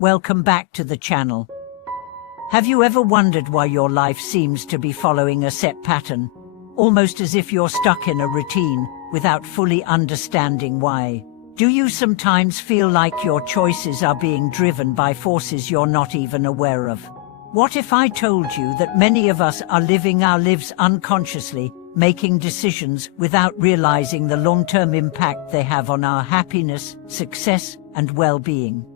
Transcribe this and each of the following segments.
Welcome back to the channel. Have you ever wondered why your life seems to be following a set pattern, almost as if you're stuck in a routine without fully understanding why? Do you sometimes feel like your choices are being driven by forces you're not even aware of? What if I told you that many of us are living our lives unconsciously, making decisions without realizing the long-term impact they have on our happiness, success, and well-being?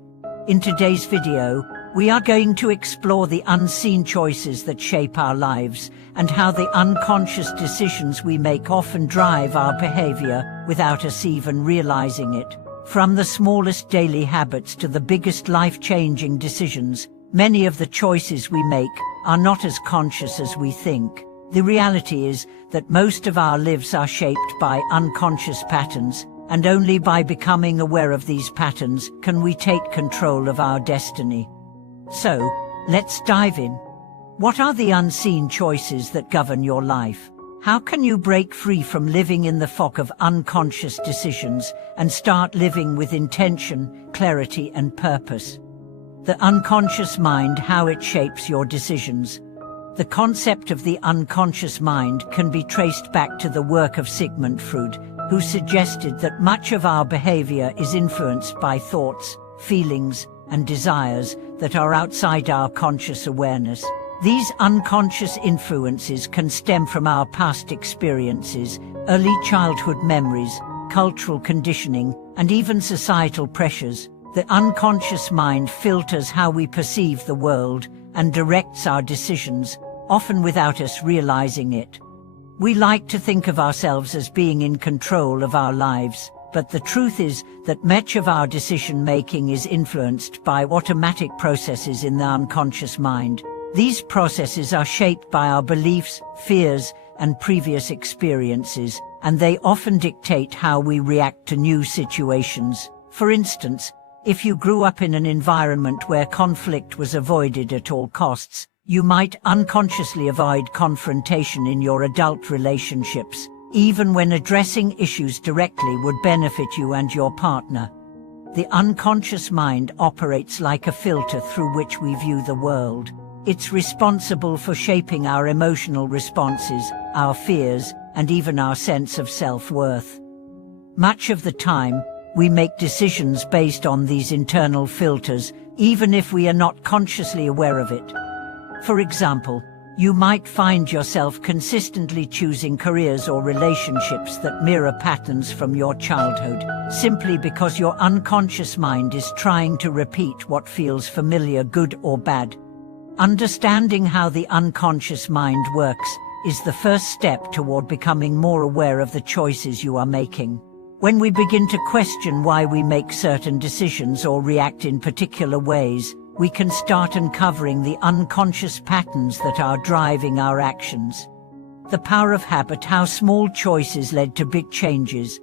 In today's video, we are going to explore the unseen choices that shape our lives and how the unconscious decisions we make often drive our behavior without us even realizing it. From the smallest daily habits to the biggest life-changing decisions, many of the choices we make are not as conscious as we think. The reality is that most of our lives are shaped by unconscious patterns, and only by becoming aware of these patterns can we take control of our destiny. So, let's dive in. What are the unseen choices that govern your life? How can you break free from living in the fog of unconscious decisions and start living with intention, clarity, and purpose? The unconscious mind, how it shapes your decisions. The concept of the unconscious mind can be traced back to the work of Sigmund Freud, who suggested that much of our behavior is influenced by thoughts, feelings, and desires that are outside our conscious awareness. These unconscious influences can stem from our past experiences, early childhood memories, cultural conditioning, and even societal pressures. The unconscious mind filters how we perceive the world and directs our decisions, often without us realizing it. We like to think of ourselves as being in control of our lives, but the truth is that much of our decision-making is influenced by automatic processes in the unconscious mind. These processes are shaped by our beliefs, fears, and previous experiences, and they often dictate how we react to new situations. For instance, if you grew up in an environment where conflict was avoided at all costs, you might unconsciously avoid confrontation in your adult relationships, even when addressing issues directly would benefit you and your partner. The unconscious mind operates like a filter through which we view the world. It's responsible for shaping our emotional responses, our fears, and even our sense of self-worth. Much of the time, we make decisions based on these internal filters, even if we are not consciously aware of it. For example, you might find yourself consistently choosing careers or relationships that mirror patterns from your childhood, simply because your unconscious mind is trying to repeat what feels familiar, good or bad. Understanding how the unconscious mind works is the first step toward becoming more aware of the choices you are making. When we begin to question why we make certain decisions or react in particular ways, we can start uncovering the unconscious patterns that are driving our actions. The power of habit, how small choices led to big changes.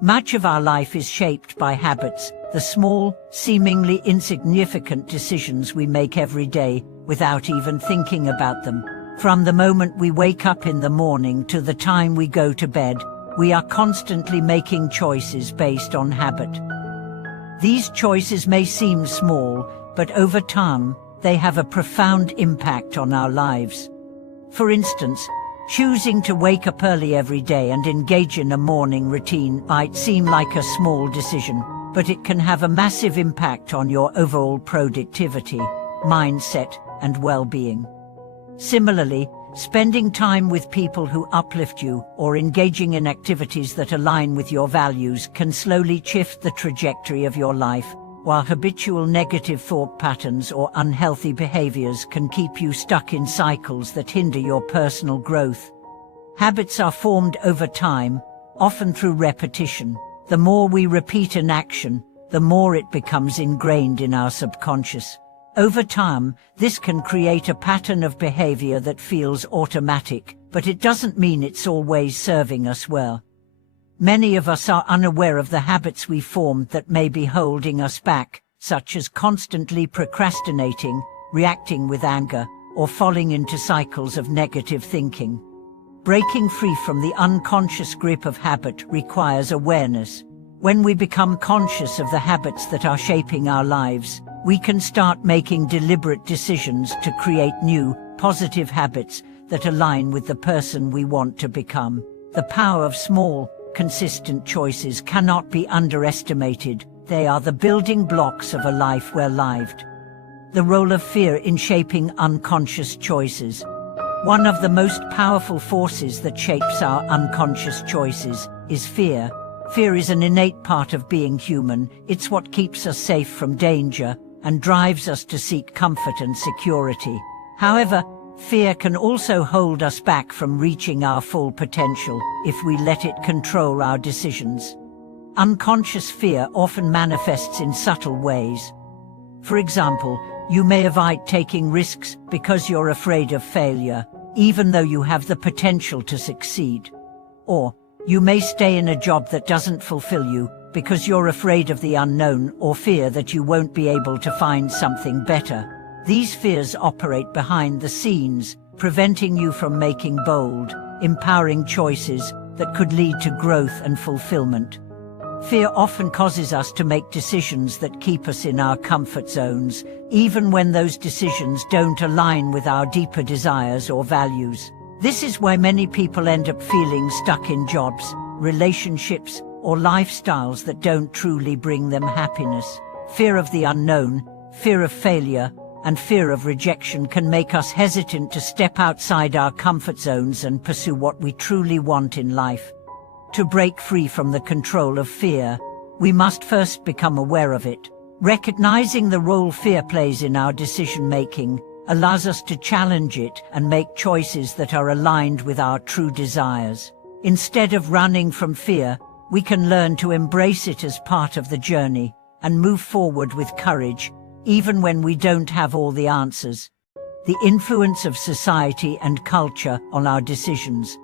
Much of our life is shaped by habits, the small, seemingly insignificant decisions we make every day without even thinking about them. From the moment we wake up in the morning to the time we go to bed, we are constantly making choices based on habit. These choices may seem small, but over time, they have a profound impact on our lives. For instance, choosing to wake up early every day and engage in a morning routine might seem like a small decision, but it can have a massive impact on your overall productivity, mindset, and well-being. Similarly, spending time with people who uplift you or engaging in activities that align with your values can slowly shift the trajectory of your life, while habitual negative thought patterns or unhealthy behaviors can keep you stuck in cycles that hinder your personal growth. Habits are formed over time, often through repetition. The more we repeat an action, the more it becomes ingrained in our subconscious. Over time, this can create a pattern of behavior that feels automatic, but it doesn't mean it's always serving us well. Many of us are unaware of the habits we formed that may be holding us back, such as constantly procrastinating, reacting with anger, or falling into cycles of negative thinking. Breaking free from the unconscious grip of habit requires awareness. When we become conscious of the habits that are shaping our lives, we can start making deliberate decisions to create new, positive habits that align with the person we want to become. The power of small, consistent choices cannot be underestimated. They are the building blocks of a life well lived. The role of fear in shaping unconscious choices. One of the most powerful forces that shapes our unconscious choices is fear. Fear is an innate part of being human. It's what keeps us safe from danger and drives us to seek comfort and security. However, fear can also hold us back from reaching our full potential if we let it control our decisions. Unconscious fear often manifests in subtle ways. For example, you may avoid taking risks because you're afraid of failure, even though you have the potential to succeed. Or, you may stay in a job that doesn't fulfill you because you're afraid of the unknown or fear that you won't be able to find something better. These fears operate behind the scenes, preventing you from making bold, empowering choices that could lead to growth and fulfillment. Fear often causes us to make decisions that keep us in our comfort zones, even when those decisions don't align with our deeper desires or values. This is why many people end up feeling stuck in jobs, relationships, or lifestyles that don't truly bring them happiness. Fear of the unknown, fear of failure, and fear of rejection can make us hesitant to step outside our comfort zones and pursue what we truly want in life. To break free from the control of fear, we must first become aware of it. Recognizing the role fear plays in our decision-making allows us to challenge it and make choices that are aligned with our true desires. Instead of running from fear, we can learn to embrace it as part of the journey and move forward with courage, even when we don't have all the answers. The influence of society and culture on our decisions.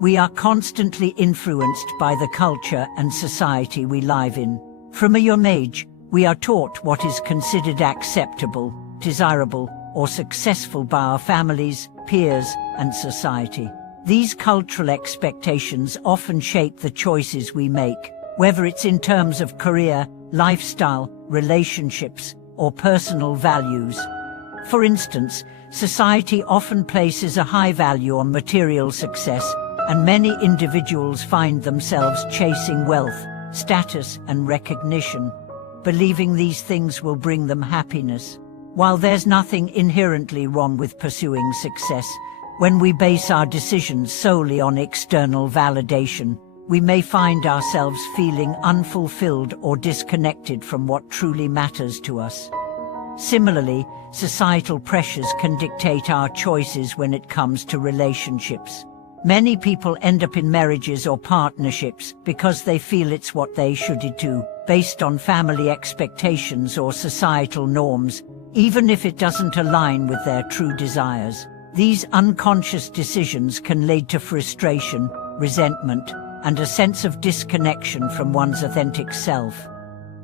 We are constantly influenced by the culture and society we live in. From a young age, we are taught what is considered acceptable, desirable, or successful by our families, peers, and society. These cultural expectations often shape the choices we make, whether it's in terms of career, lifestyle, relationships, or personal values. For instance, society often places a high value on material success, and many individuals find themselves chasing wealth, status, and recognition, believing these things will bring them happiness. While there's nothing inherently wrong with pursuing success, when we base our decisions solely on external validation, we may find ourselves feeling unfulfilled or disconnected from what truly matters to us. Similarly, societal pressures can dictate our choices when it comes to relationships. Many people end up in marriages or partnerships because they feel it's what they should do, based on family expectations or societal norms, even if it doesn't align with their true desires. These unconscious decisions can lead to frustration, resentment, and a sense of disconnection from one's authentic self.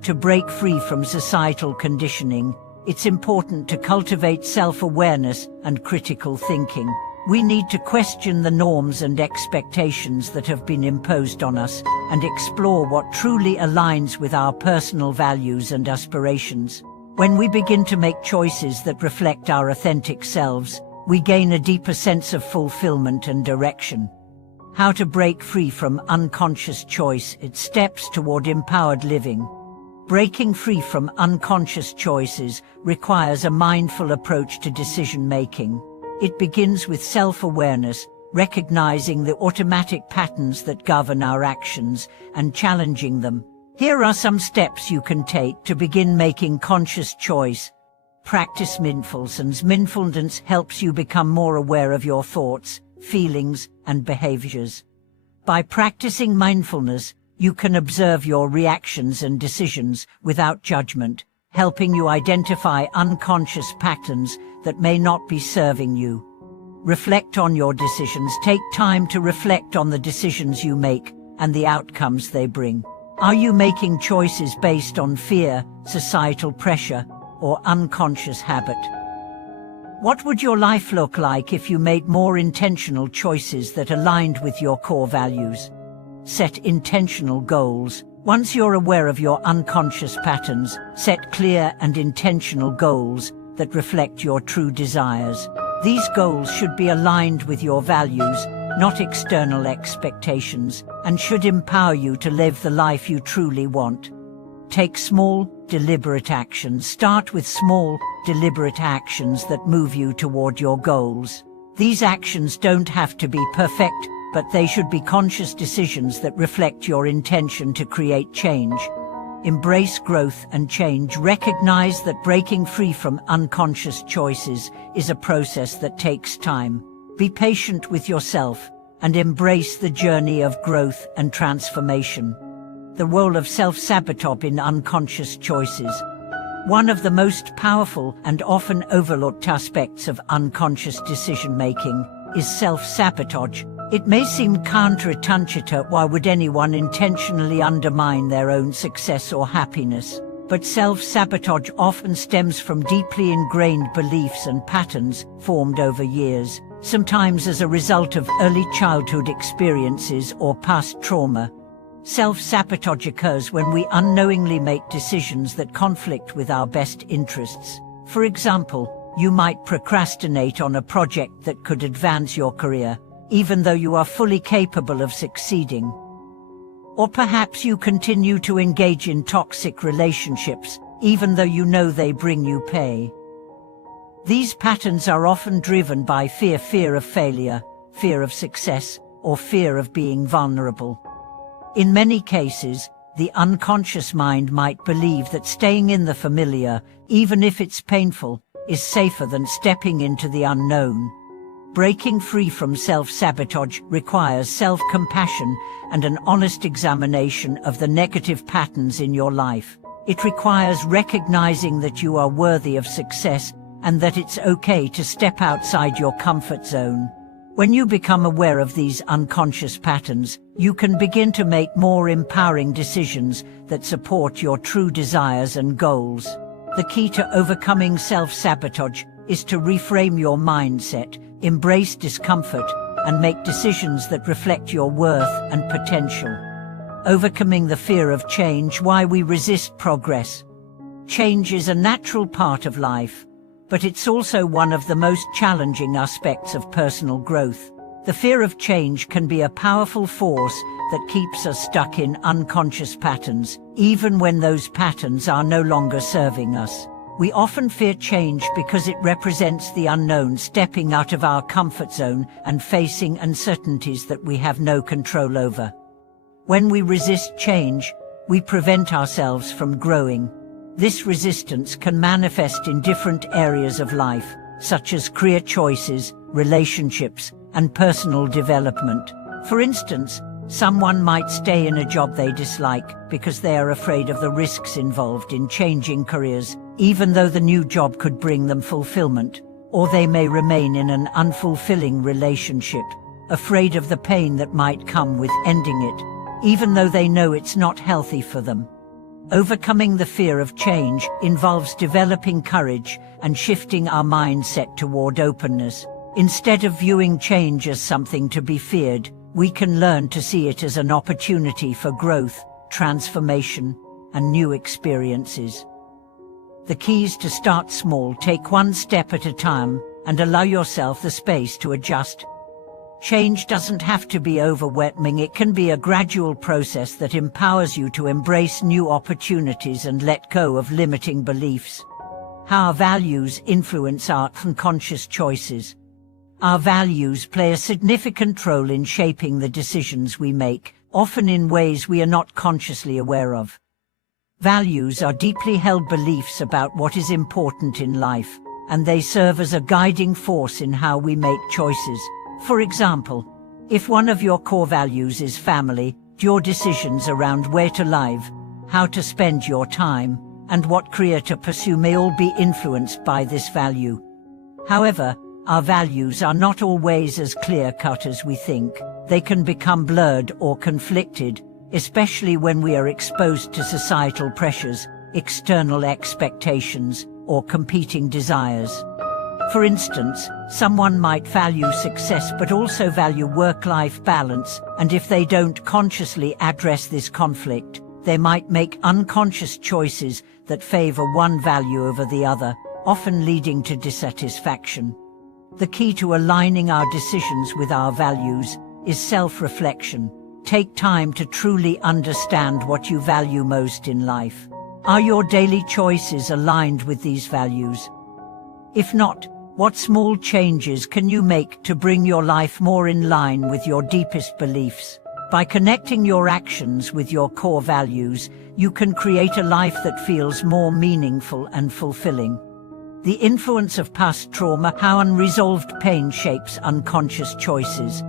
To break free from societal conditioning, it's important to cultivate self-awareness and critical thinking. We need to question the norms and expectations that have been imposed on us and explore what truly aligns with our personal values and aspirations. When we begin to make choices that reflect our authentic selves, we gain a deeper sense of fulfillment and direction. How to break free from unconscious choice. It's steps toward empowered living. Breaking free from unconscious choices requires a mindful approach to decision-making. It begins with self-awareness, recognizing the automatic patterns that govern our actions and challenging them. Here are some steps you can take to begin making conscious choice. Practice mindfulness. Mindfulness helps you become more aware of your thoughts, feelings, and behaviors. By practicing mindfulness, you can observe your reactions and decisions without judgment, helping you identify unconscious patterns that may not be serving you. Reflect on your decisions. Take time to reflect on the decisions you make and the outcomes they bring. Are you making choices based on fear, societal pressure, or unconscious habit? What would your life look like if you made more intentional choices that aligned with your core values? Set intentional goals. Once you're aware of your unconscious patterns, set clear and intentional goals that reflect your true desires. These goals should be aligned with your values, not external expectations, and should empower you to live the life you truly want. Take small, deliberate actions. Start with small, deliberate actions that move you toward your goals. These actions don't have to be perfect, but they should be conscious decisions that reflect your intention to create change. Embrace growth and change. Recognize that breaking free from unconscious choices is a process that takes time. Be patient with yourself and embrace the journey of growth and transformation. The role of self-sabotage in unconscious choices. One of the most powerful and often overlooked aspects of unconscious decision-making is self-sabotage. It may seem counterintuitive. Why would anyone intentionally undermine their own success or happiness? But self-sabotage often stems from deeply ingrained beliefs and patterns formed over years, sometimes as a result of early childhood experiences or past trauma. Self-sabotage occurs when we unknowingly make decisions that conflict with our best interests. For example, you might procrastinate on a project that could advance your career, even though you are fully capable of succeeding. Or perhaps you continue to engage in toxic relationships, even though you know they bring you pain. These patterns are often driven by fear of failure, fear of success, or fear of being vulnerable. In many cases, the unconscious mind might believe that staying in the familiar, even if it's painful, is safer than stepping into the unknown. Breaking free from self-sabotage requires self-compassion and an honest examination of the negative patterns in your life. It requires recognizing that you are worthy of success and that it's okay to step outside your comfort zone. When you become aware of these unconscious patterns, you can begin to make more empowering decisions that support your true desires and goals. The key to overcoming self-sabotage is to reframe your mindset, embrace discomfort, and make decisions that reflect your worth and potential. Overcoming the fear of change. Why we resist progress. Change is a natural part of life, but it's also one of the most challenging aspects of personal growth. The fear of change can be a powerful force that keeps us stuck in unconscious patterns, even when those patterns are no longer serving us. We often fear change because it represents the unknown, stepping out of our comfort zone and facing uncertainties that we have no control over. When we resist change, we prevent ourselves from growing. This resistance can manifest in different areas of life, such as career choices, relationships, and personal development. For instance, someone might stay in a job they dislike because they are afraid of the risks involved in changing careers, even though the new job could bring them fulfillment. Or they may remain in an unfulfilling relationship, afraid of the pain that might come with ending it, even though they know it's not healthy for them. Overcoming the fear of change involves developing courage and shifting our mindset toward openness. Instead of viewing change as something to be feared, we can learn to see it as an opportunity for growth, transformation, and new experiences. The key is to start small, take one step at a time, and allow yourself the space to adjust. Change doesn't have to be overwhelming. It can be a gradual process that empowers you to embrace new opportunities and let go of limiting beliefs. How our values influence our unconscious choices. Our values play a significant role in shaping the decisions we make, often in ways we are not consciously aware of. Values are deeply held beliefs about what is important in life, and they serve as a guiding force in how we make choices. For example, if one of your core values is family, your decisions around where to live, how to spend your time, and what career to pursue may all be influenced by this value. However, our values are not always as clear-cut as we think. They can become blurred or conflicted, especially when we are exposed to societal pressures, external expectations, or competing desires. For instance, someone might value success but also value work-life balance, and if they don't consciously address this conflict, they might make unconscious choices that favor one value over the other, often leading to dissatisfaction. The key to aligning our decisions with our values is self-reflection. Take time to truly understand what you value most in life. Are your daily choices aligned with these values? If not, what small changes can you make to bring your life more in line with your deepest beliefs? By connecting your actions with your core values, you can create a life that feels more meaningful and fulfilling. The influence of past trauma, how unresolved pain shapes unconscious choices.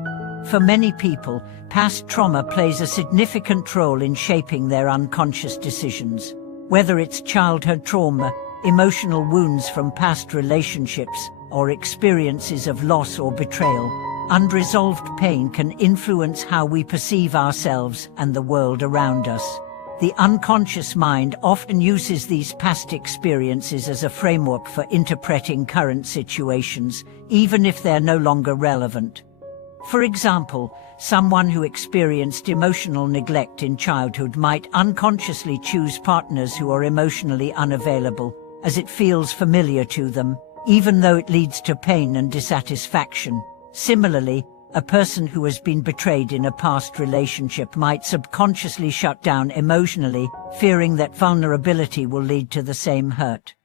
For many people, past trauma plays a significant role in shaping their unconscious decisions. Whether it's childhood trauma, emotional wounds from past relationships, or experiences of loss or betrayal, unresolved pain can influence how we perceive ourselves and the world around us. The unconscious mind often uses these past experiences as a framework for interpreting current situations, even if they're no longer relevant. For example, someone who experienced emotional neglect in childhood might unconsciously choose partners who are emotionally unavailable, as it feels familiar to them, even though it leads to pain and dissatisfaction. Similarly, a person who has been betrayed in a past relationship might subconsciously shut down emotionally, fearing that vulnerability will lead to the same hurt.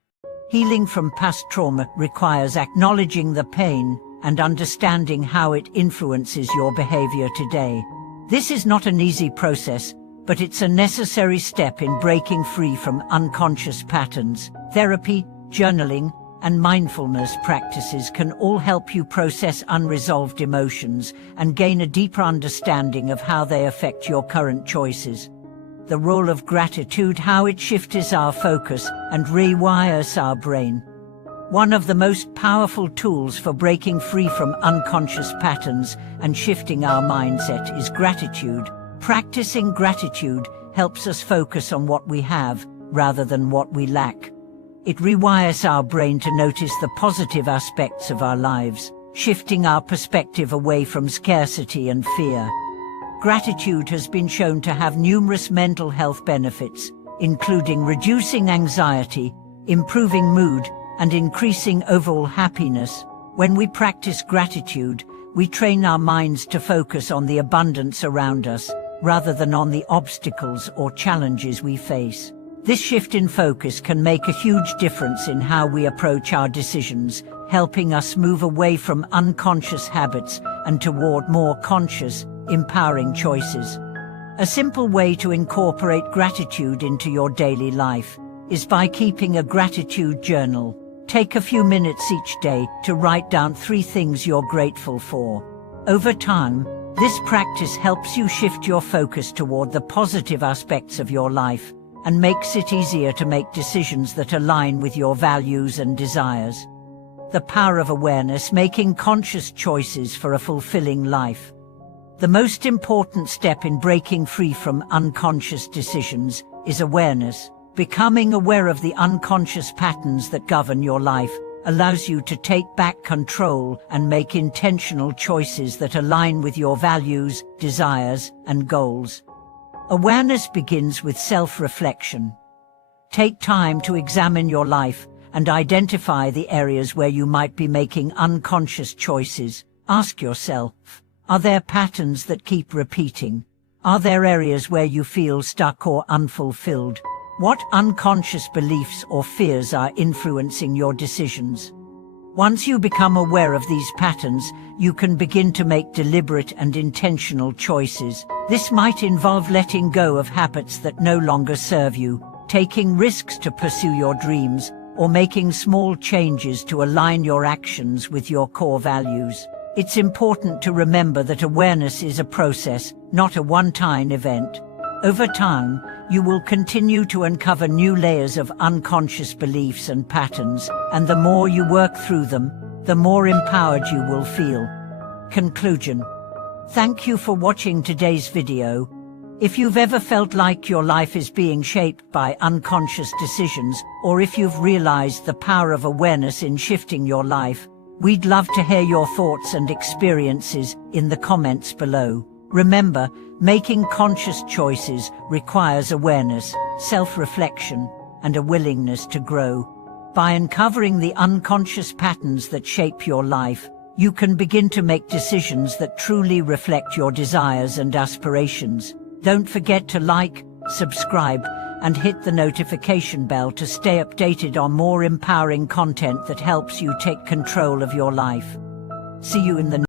Healing from past trauma requires acknowledging the pain and understanding how it influences your behavior today. This is not an easy process, but it's a necessary step in breaking free from unconscious patterns. Therapy, journaling, and mindfulness practices can all help you process unresolved emotions and gain a deeper understanding of how they affect your current choices. The role of gratitude, how it shifts our focus and rewires our brain. One of the most powerful tools for breaking free from unconscious patterns and shifting our mindset is gratitude. Practicing gratitude helps us focus on what we have rather than what we lack. It rewires our brain to notice the positive aspects of our lives, shifting our perspective away from scarcity and fear. Gratitude has been shown to have numerous mental health benefits, including reducing anxiety, improving mood, and increasing overall happiness. When we practice gratitude, we train our minds to focus on the abundance around us, rather than on the obstacles or challenges we face. This shift in focus can make a huge difference in how we approach our decisions, helping us move away from unconscious habits and toward more conscious, empowering choices. A simple way to incorporate gratitude into your daily life is by keeping a gratitude journal. Take a few minutes each day to write down 3 things you're grateful for. Over time, this practice helps you shift your focus toward the positive aspects of your life and makes it easier to make decisions that align with your values and desires. The power of awareness, making conscious choices for a fulfilling life. The most important step in breaking free from unconscious decisions is awareness. Becoming aware of the unconscious patterns that govern your life allows you to take back control and make intentional choices that align with your values, desires, and goals. Awareness begins with self-reflection. Take time to examine your life and identify the areas where you might be making unconscious choices. Ask yourself, are there patterns that keep repeating? Are there areas where you feel stuck or unfulfilled? What unconscious beliefs or fears are influencing your decisions? Once you become aware of these patterns, you can begin to make deliberate and intentional choices. This might involve letting go of habits that no longer serve you, taking risks to pursue your dreams, or making small changes to align your actions with your core values. It's important to remember that awareness is a process, not a one-time event. Over time, you will continue to uncover new layers of unconscious beliefs and patterns, and the more you work through them, the more empowered you will feel. Conclusion. Thank you for watching today's video. If you've ever felt like your life is being shaped by unconscious decisions, or if you've realized the power of awareness in shifting your life, we'd love to hear your thoughts and experiences in the comments below. Remember, making conscious choices requires awareness, self-reflection, and a willingness to grow. By uncovering the unconscious patterns that shape your life, you can begin to make decisions that truly reflect your desires and aspirations. Don't forget to like, subscribe, and hit the notification bell to stay updated on more empowering content that helps you take control of your life. See you in the